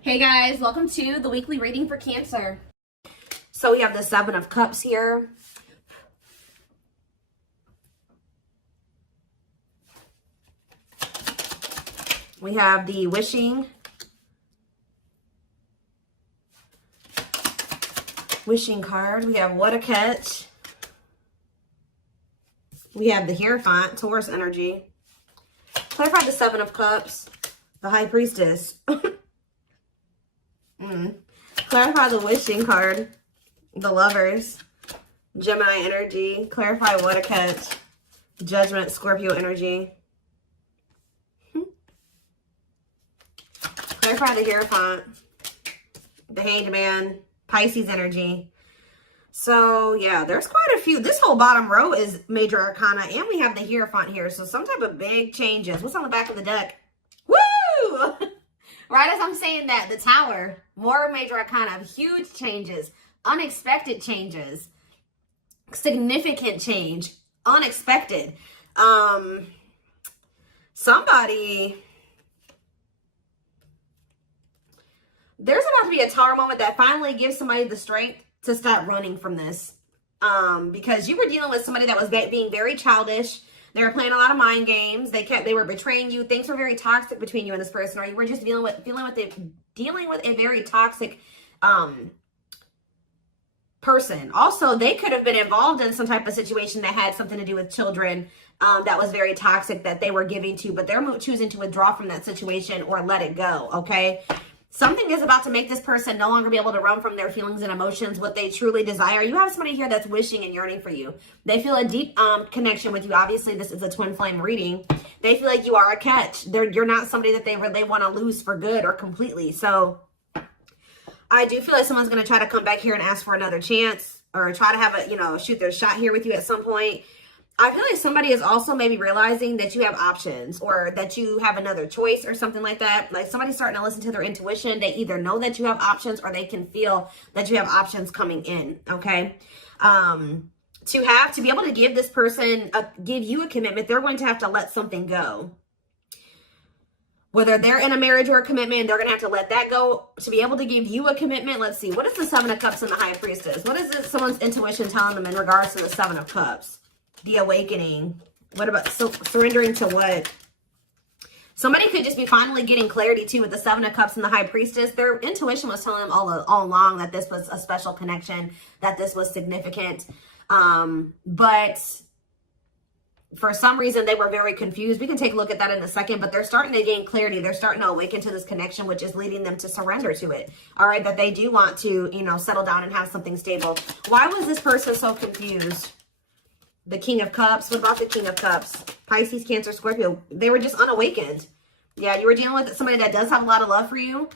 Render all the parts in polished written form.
Hey guys, welcome to the weekly reading for Cancer. So we have the Seven of Cups here. We have the wishing card. We have what a catch. We have the Hierophant, Taurus energy. Clarify the Seven of Cups, the High Priestess. Clarify the wishing card, the Lovers, Gemini energy. Clarify what a catch, Judgment, Scorpio energy. Clarify the Hierophant, the Hanged Man, Pisces energy. So yeah, there's quite a few. This whole bottom row is major arcana, and we have the Hierophant here. So some type of big changes. What's on the back of the deck? Woo! Right as I'm saying that, the Tower, more major arcana, huge changes, unexpected changes, significant change, unexpected. Somebody, there's about to be a Tower moment that finally gives somebody the strength to stop running from this. Because you were dealing with somebody that was being very childish. They were playing a lot of mind games. They were betraying you. Things were very toxic between you and this person, or you were just dealing with a very toxic person. Also, they could have been involved in some type of situation that had something to do with children that was very toxic that they were giving to, but they're choosing to withdraw from that situation or let it go, okay? Something is about to make this person no longer be able to run from their feelings and emotions, what they truly desire. You have somebody here that's wishing and yearning for you. They feel a deep connection with you. Obviously, this is a twin flame reading. They feel like you are a catch. You're not somebody that they want to lose for good or completely. So I do feel like someone's going to try to come back here and ask for another chance or try to have a, shoot their shot here with you at some point. I feel like somebody is also maybe realizing that you have options or that you have another choice or something like that. Like somebody's starting to listen to their intuition. They either know that you have options or they can feel that you have options coming in, okay? To be able to give this person, give you a commitment, they're going to have to let something go. Whether they're in a marriage or a commitment, they're going to have to let that go to be able to give you a commitment. Let's see. What is the Seven of Cups and the High Priestess? What is someone's intuition telling them in regards to the Seven of Cups? The awakening. What about surrendering to what? Somebody could just be finally getting clarity too with the Seven of Cups and the High Priestess. Their intuition was telling them all along that this was a special connection, that this was significant. But for some reason, they were very confused. We can take a look at that in a second, but they're starting to gain clarity. They're starting to awaken to this connection, which is leading them to surrender to it. All right, that they do want to, settle down and have something stable. Why was this person so confused? The King of Cups. What about the King of Cups? Pisces, Cancer, Scorpio. They were just unawakened. Yeah, you were dealing with somebody that does have a lot of love for you.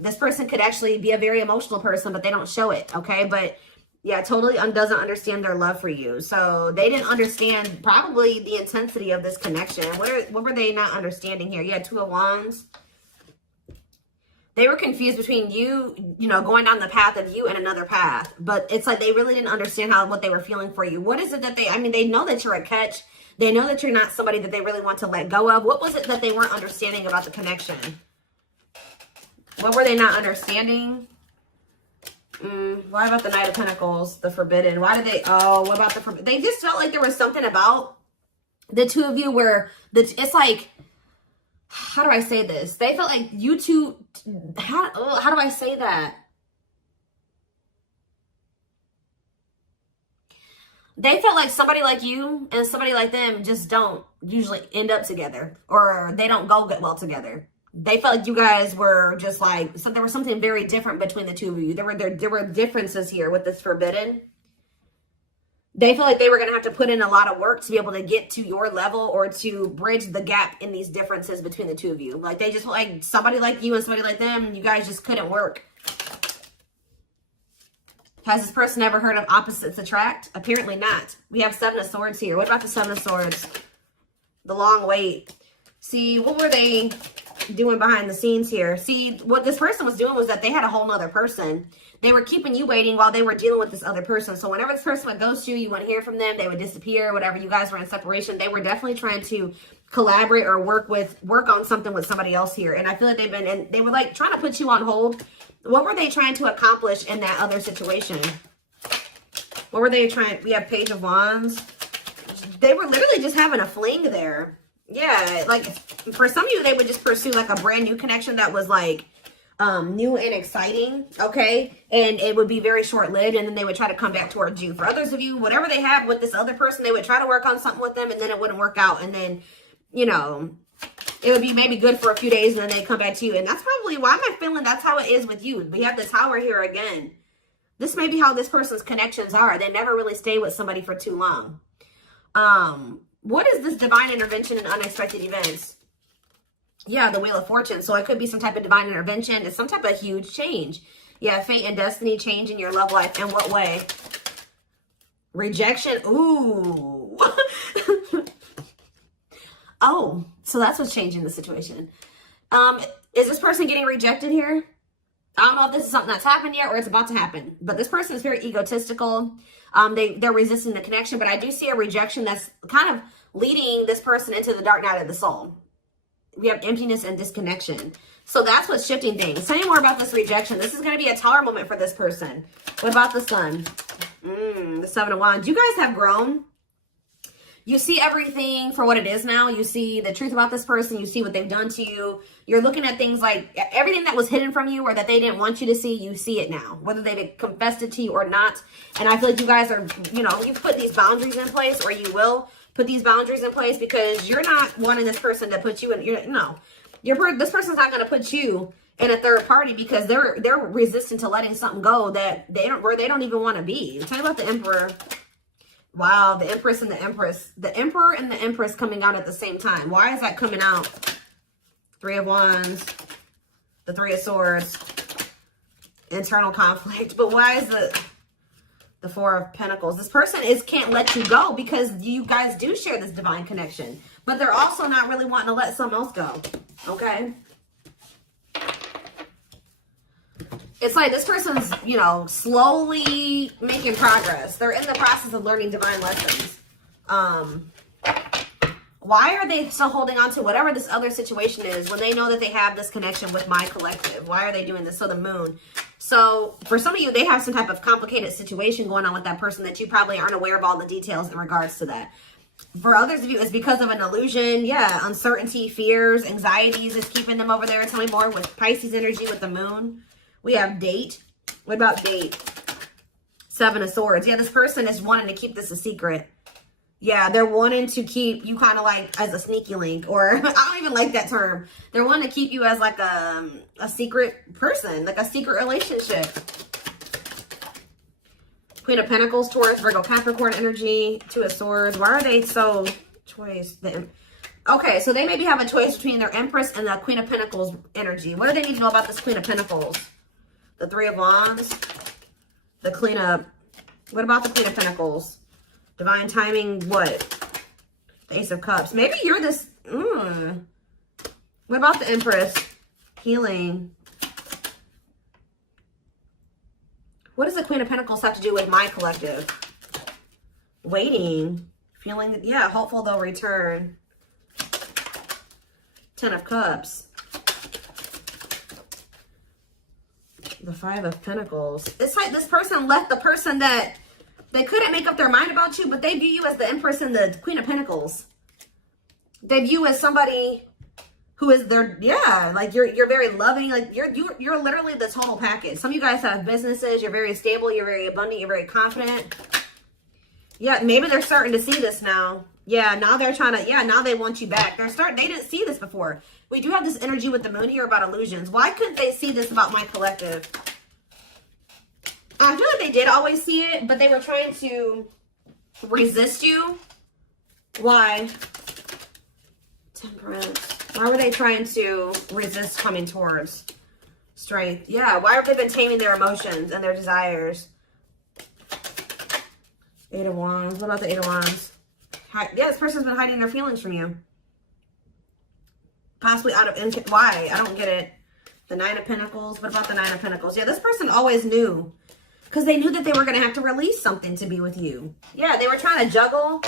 This person could actually be a very emotional person, but they don't show it, okay? But yeah, totally doesn't understand their love for you. So they didn't understand probably the intensity of this connection. What were they not understanding here? You had Two of Wands. They were confused between you, going down the path of you and another path. But it's like they really didn't understand what they were feeling for you. What is it that they know that you're a catch. They know that you're not somebody that they really want to let go of. What was it that they weren't understanding about the connection? What were they not understanding? What about the Knight of Pentacles, the Forbidden? What about the Forbidden? They just felt like there was something about the two of you where it's like, how do I say this? They felt like you two, how do I say that? They felt like somebody like you and somebody like them just don't usually end up together, or they don't go get well together. They felt like you guys were just like, there was something very different between the two of you. There were differences here with this Forbidden. They feel like they were going to have to put in a lot of work to be able to get to your level or to bridge the gap in these differences between the two of you. Like they just like somebody like you and somebody like them, you guys just couldn't work. Has this person ever heard of opposites attract? Apparently not. We have Seven of Swords here. What about the Seven of Swords? The long wait. See, what were they? doing behind the scenes here. See, what this person was doing was that they had a whole nother person. They were keeping you waiting while they were dealing with this other person. So whenever this person would ghost you, you wouldn't hear from them. They would disappear, whatever. You guys were in separation. They were definitely trying to collaborate or work on something with somebody else here. And I feel like they were like trying to put you on hold. What were they trying to accomplish in that other situation? What were they trying? We have Page of Wands. They were literally just having a fling there. Yeah, like for some of you, they would just pursue like a brand new connection that was like new and exciting, okay? And it would be very short-lived, and then they would try to come back towards you. For others of you, whatever they have with this other person, they would try to work on something with them, and then it wouldn't work out. And then, you know, it would be maybe good for a few days, and then they come back to you. And that's probably why I'm feeling that's how it is with you. We have the Tower here again. This may be how this person's connections are. They never really stay with somebody for too long. What is this divine intervention and unexpected events? Yeah, the Wheel of Fortune. So it could be some type of divine intervention. It's some type of huge change. Yeah, fate and destiny change in your love life. In what way? Rejection. Ooh. Oh, so that's what's changing the situation. Is this person getting rejected here? I don't know if this is something that's happened yet or it's about to happen. But this person is very egotistical. They're resisting the connection. But I do see a rejection that's kind of leading this person into the dark night of the soul. We have emptiness and disconnection. So that's what's shifting things. Tell me more about this rejection. This is going to be a Tower moment for this person. What about the Sun? The Seven of Wands. You guys have grown. You see everything for what it is now. You see the truth about this person. You see what they've done to you. You're looking at things like everything that was hidden from you or that they didn't want you to see, you see it now, whether they've confessed it to you or not. And I feel like you guys are, you know, you've put these boundaries in place, or you will put these boundaries in place, because you're not wanting this person to put you in, this person's not going to put you in a third party, because they're resistant to letting something go that they don't even want to be. Tell me about the Emperor. Wow, the Empress and the Empress. The Emperor and the Empress coming out at the same time. Why is that coming out? Three of Wands, the Three of Swords, internal conflict. But why is the Four of Pentacles? This person can't let you go, because you guys do share this divine connection. But they're also not really wanting to let someone else go. Okay? It's like this person's, you know, slowly making progress. They're in the process of learning divine lessons. Why are they still holding on to whatever this other situation is when they know that they have this connection with my collective? Why are they doing this? So the Moon. So for some of you, they have some type of complicated situation going on with that person that you probably aren't aware of all the details in regards to that. For others of you, it's because of an illusion. Yeah, uncertainty, fears, anxieties is keeping them over there. Tell me more with Pisces energy with the Moon. We have Date. What about Date? Seven of Swords. Yeah, this person is wanting to keep this a secret. Yeah, they're wanting to keep you kind of like as a sneaky link, or I don't even like that term. They're wanting to keep you as like a secret person, like a secret relationship. Queen of Pentacles, Taurus, Virgo, Capricorn energy, Two of Swords. Why are they so choice? Okay, so they maybe have a choice between their Empress and the Queen of Pentacles energy. What do they need to know about this Queen of Pentacles? The Three of Wands, the Queen of, what about the Queen of Pentacles? Divine timing, what? The Ace of Cups. Maybe you're this, What about the Empress? Healing. What does the Queen of Pentacles have to do with my collective? Waiting. Feeling, yeah, hopeful they'll return. Ten of Cups. The Five of Pentacles. It's like this person left the person that they couldn't make up their mind about you, but they view you as the Empress and the Queen of Pentacles. They view you as somebody who is their, yeah, like you're very loving, like you're literally the total package. Some of you guys have businesses, you're very stable, you're very abundant, you're very confident. Yeah, maybe they're starting to see this now. Yeah, now they're trying to, yeah, now they want you back. They didn't see this before. We do have this energy with the Moon here about illusions. Why couldn't they see this about my collective? I feel like they did always see it, but they were trying to resist you. Why? Temperance. Why were they trying to resist coming towards strength? Yeah, why have they been taming their emotions and their desires? Eight of Wands. What about the Eight of Wands? Yeah, this person's been hiding their feelings from you. Possibly out of, why? I don't get it. The Nine of Pentacles. What about the Nine of Pentacles? Yeah, this person always knew. Because they knew that they were going to have to release something to be with you. Yeah, they were trying to juggle.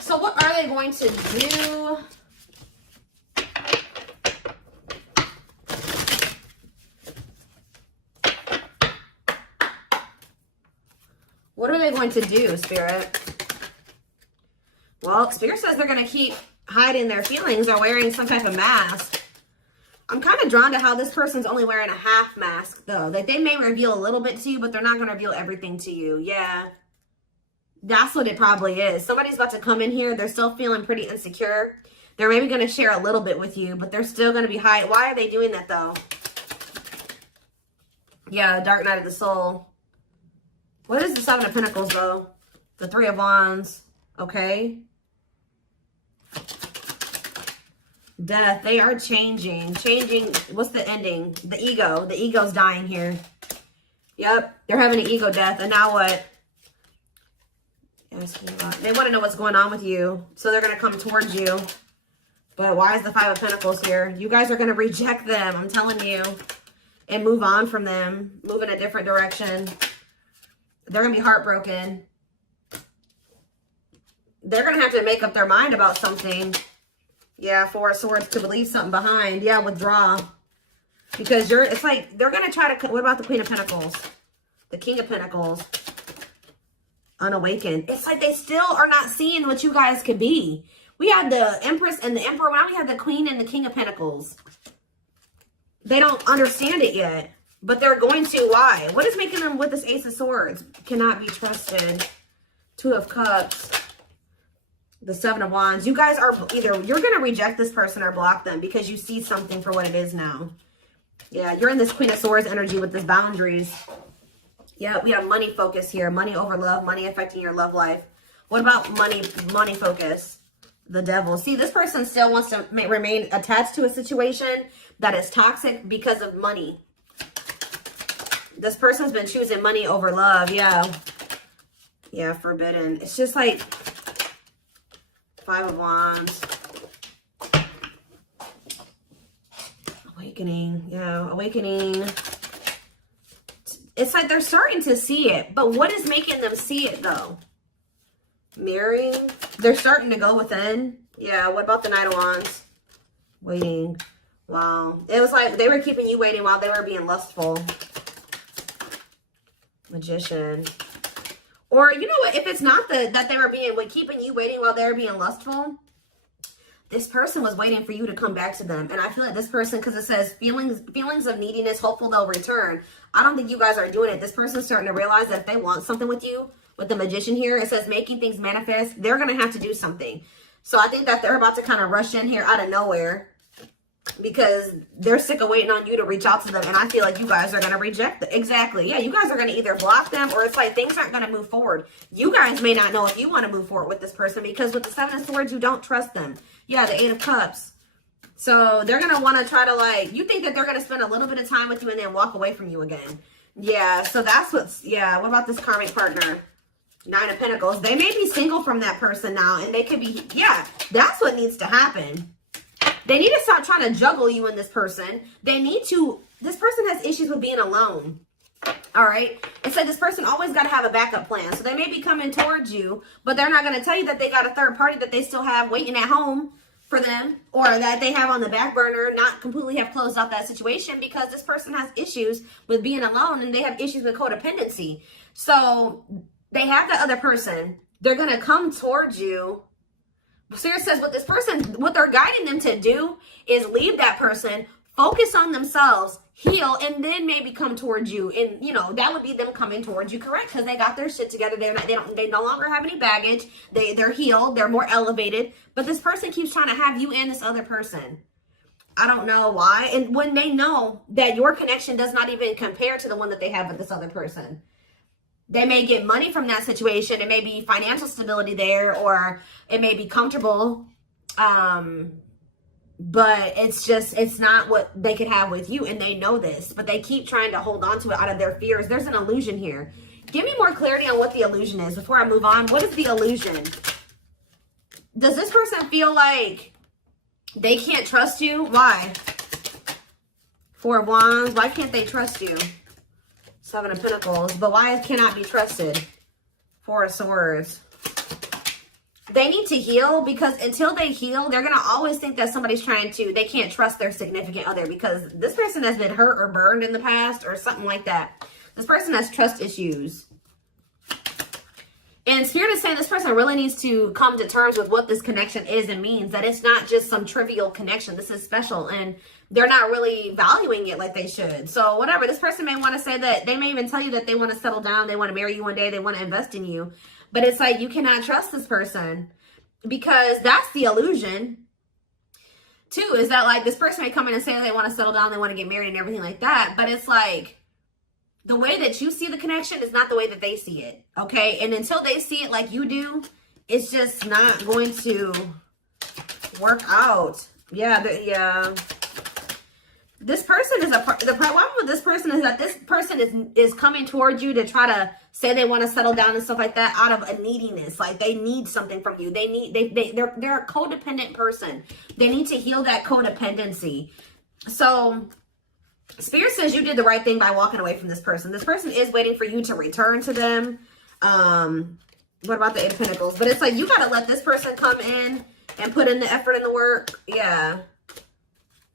So what are they going to do? What are they going to do, Spirit? Well, Spirit says they're going to keep hiding their feelings or wearing some type of mask. I'm kind of drawn to how this person's only wearing a half mask, though. Like, they may reveal a little bit to you, but they're not going to reveal everything to you. Yeah. That's what it probably is. Somebody's about to come in here. They're still feeling pretty insecure. They're maybe going to share a little bit with you, but they're still going to be hiding. Why are they doing that, though? Yeah, Dark Night of the Soul. What is the Seven of Pentacles, though? The Three of Wands. Okay. Death. They are changing. Changing. What's the ending? The ego. The ego's dying here. Yep. They're having an ego death. And now what? They want to know what's going on with you. So they're going to come towards you. But why is the Five of Pentacles here? You guys are going to reject them. I'm telling you. And move on from them. Move in a different direction. They're going to be heartbroken. They're going to have to make up their mind about something. Yeah, Four of Swords, to leave something behind. Yeah, withdraw. Because it's like, they're going to try to, what about the Queen of Pentacles? The King of Pentacles. Unawakened. It's like they still are not seeing what you guys could be. We had the Empress and the Emperor. Now we have the Queen and the King of Pentacles. They don't understand it yet. But they're going to. Why? What is making them with this Ace of Swords? Cannot be trusted. Two of Cups. The Seven of Wands. You guys are either, you're going to reject this person or block them because you see something for what it is now. Yeah, you're in this Queen of Swords energy with this boundaries. Yeah, we have money focus here. Money over love. Money affecting your love life. What about money focus? The Devil. See, this person still wants to remain attached to a situation that is toxic because of money. This person's been choosing money over love. Yeah. Yeah, forbidden. It's just like Five of Wands. Awakening. Yeah, awakening. It's like they're starting to see it. But what is making them see it, though? Mirroring. They're starting to go within. Yeah, what about the Knight of Wands? Waiting. Wow. It was like they were keeping you waiting while they were being lustful. Magician. Or, you know what? If it's not that they were keeping you waiting while they were being lustful, this person was waiting for you to come back to them. And I feel like this person, because it says feelings of neediness, hopeful they'll return. I don't think you guys are doing it. This person's starting to realize that if they want something with you, with the Magician here, it says making things manifest, they're going to have to do something. So I think that they're about to kind of rush in here out of nowhere because they're sick of waiting on you to reach out to them. And I feel like you guys are going to reject them. Exactly. Yeah, you guys are going to either block them or it's like things aren't going to move forward. You guys may not know if you want to move forward with this person because with the Seven of Swords, you don't trust them. Yeah, the Eight of Cups. So they're going to want to try to like, you think that they're going to spend a little bit of time with you and then walk away from you again. Yeah, so that's what's, yeah, what about this karmic partner? Nine of Pentacles. They may be single from that person now and they could be, yeah, that's what needs to happen. They need to stop trying to juggle you and this person. They need to, this person has issues with being alone. All right. It said this person always got to have a backup plan. So they may be coming towards you, but they're not going to tell you that they got a third party that they still have waiting at home for them or that they have on the back burner, not completely have closed out that situation because this person has issues with being alone and they have issues with codependency. So they have the other person. They're going to come towards you. Spirit says what this person, what they're guiding them to do is leave that person, focus on themselves, heal, and then maybe come towards you. And, you know, that would be them coming towards you, correct? Because they got their shit together. They no longer have any baggage. They're healed. They're more elevated. But this person keeps trying to have you and this other person. I don't know why. And when they know that your connection does not even compare to the one that they have with this other person. They may get money from that situation. It may be financial stability there, or it may be comfortable. But it's not what they could have with you. And they know this, but they keep trying to hold on to it out of their fears. There's an illusion here. Give me more clarity on what the illusion is before I move on. What is the illusion? Does this person feel like they can't trust you? Why? Four of Wands. Why can't they trust you? Seven of Pentacles. But why it cannot be trusted? Four of Swords. They need to heal, because until they heal, they're going to always think that somebody's they can't trust their significant other, because this person has been hurt or burned in the past or something like that. This person has trust issues. And Spirit is saying this person really needs to come to terms with what this connection is and means. That it's not just some trivial connection. This is special, and they're not really valuing it like they should. So whatever, this person may want to say that, they may even tell you that they want to settle down, they want to marry you one day, they want to invest in you. But it's like, you cannot trust this person, because that's the illusion. Two, is that like this person may come in and say they want to settle down, they want to get married and everything like that. But it's like, the way that you see the connection is not the way that they see it, okay? And until they see it like you do, it's just not going to work out. Yeah. This person is the problem with this person is that this person is coming towards you to try to say they want to settle down and stuff like that out of a neediness. Like, they need something from you. They're a codependent person. They need to heal that codependency. So Spirit says you did the right thing by walking away from this person. This person is waiting for you to return to them. What about the Eight of Pentacles? But it's like, you got to let this person come in and put in the effort and the work. Yeah.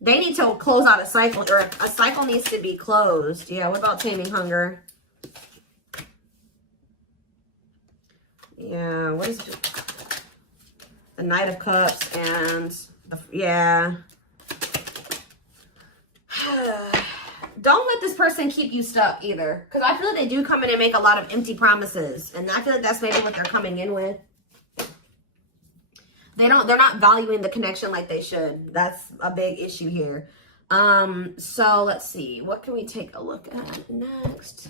They need to close out a cycle, or a cycle needs to be closed. Yeah, what about taming hunger? Yeah, what is the Knight of Cups and yeah. Don't let this person keep you stuck either, because I feel like they do come in and make a lot of empty promises, and I feel like that's maybe what they're coming in with. They're not valuing the connection like they should. That's a big issue here. So let's see. What can we take a look at next?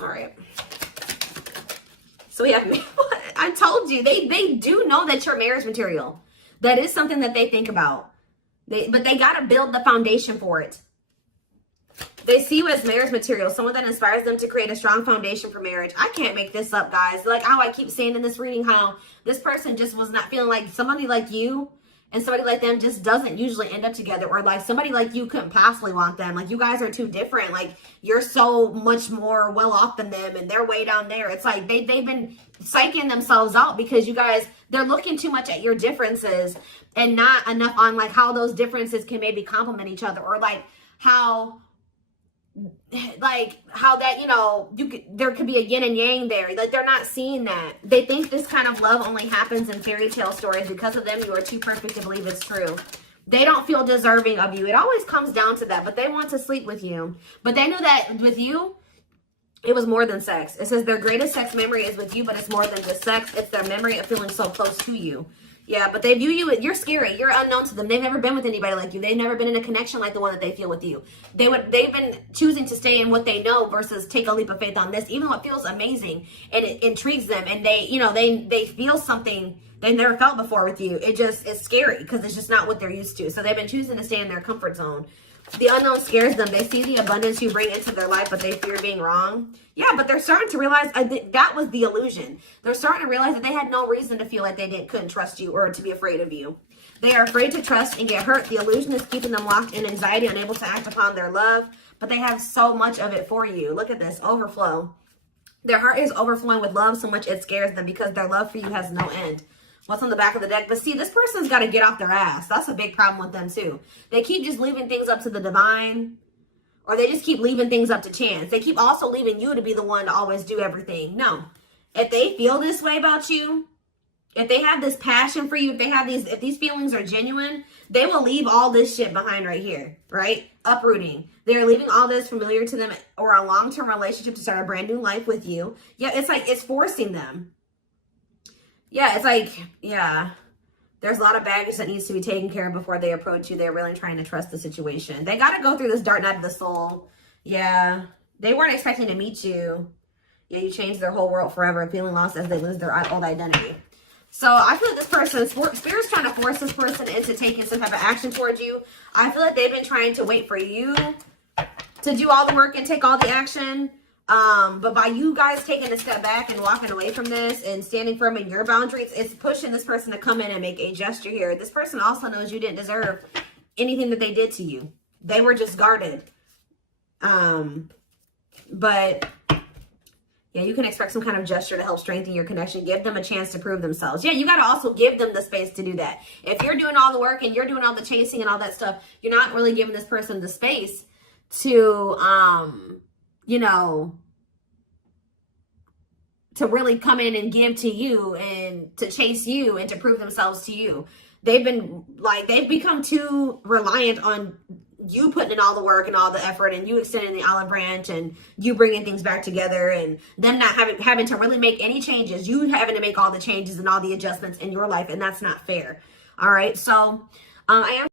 All right. So we have, I told you, they do know that you're marriage material. That is something that they think about. But they got to build the foundation for it. They see you as marriage material, someone that inspires them to create a strong foundation for marriage. I can't make this up, guys. Like how I keep saying in this reading, how this person just was not feeling like somebody like you and somebody like them just doesn't usually end up together, or like somebody like you couldn't possibly want them. Like, you guys are too different. Like, you're so much more well off than them, and they're way down there. It's like they've been psyching themselves out because you guys, they're looking too much at your differences and not enough on like how those differences can maybe complement each other, or like how that, you know, there could be a yin and yang there. Like, they're not seeing that. They think this kind of love only happens in fairy tale stories. Because of them, you are too perfect to believe it's true. They don't feel deserving of you. It always comes down to that, but they want to sleep with you. But they know that with you, it was more than sex. It says their greatest sex memory is with you, but it's more than just sex. It's their memory of feeling so close to you. Yeah, but they view you, you're scary. You're unknown to them. They've never been with anybody like you. They've never been in a connection like the one that they feel with you. They've been choosing to stay in what they know versus take a leap of faith on this, even though it feels amazing and it intrigues them. And they, you know, they feel something they never felt before with you. It just is scary because it's just not what they're used to. So they've been choosing to stay in their comfort zone. The unknown scares them. They see the abundance you bring into their life, but they fear being wrong. Yeah, but they're starting to realize that was the illusion. They're starting to realize that they had no reason to feel like they couldn't trust you or to be afraid of you. They are afraid to trust and get hurt. The illusion is keeping them locked in anxiety, unable to act upon their love, but they have so much of it for you. Look at this, overflow. Their heart is overflowing with love so much it scares them because their love for you has no end. What's on the back of the deck? But see, this person's got to get off their ass. That's a big problem with them too. They keep just leaving things up to the divine, or they just keep leaving things up to chance. They keep also leaving you to be the one to always do everything. No. If they feel this way about you, if they have this passion for you, if these feelings are genuine, they will leave all this shit behind right here, right? Uprooting. They're leaving all this familiar to them or a long-term relationship to start a brand new life with you. Yeah, it's like it's forcing them. Yeah, it's like, yeah, there's a lot of baggage that needs to be taken care of before they approach you. They're really trying to trust the situation. They got to go through this dark night of the soul. Yeah, they weren't expecting to meet you. Yeah, you changed their whole world forever, feeling lost as they lose their old identity. So I feel like this person, Spirit's trying to force this person into taking some type of action towards you. I feel like they've been trying to wait for you to do all the work and take all the action. But by you guys taking a step back and walking away from this and standing firm in your boundaries, it's pushing this person to come in and make a gesture here. This person also knows you didn't deserve anything that they did to you. They were just guarded. But yeah, you can expect some kind of gesture to help strengthen your connection. Give them a chance to prove themselves. Yeah, you got to also give them the space to do that. If you're doing all the work and you're doing all the chasing and all that stuff, you're not really giving this person the space to, you know, to really come in and give to you and to chase you and to prove themselves to you. They've become too reliant on you putting in all the work and all the effort and you extending the olive branch and you bringing things back together and them not having to really make any changes. You having to make all the changes and all the adjustments in your life, and that's not fair. All right. So I am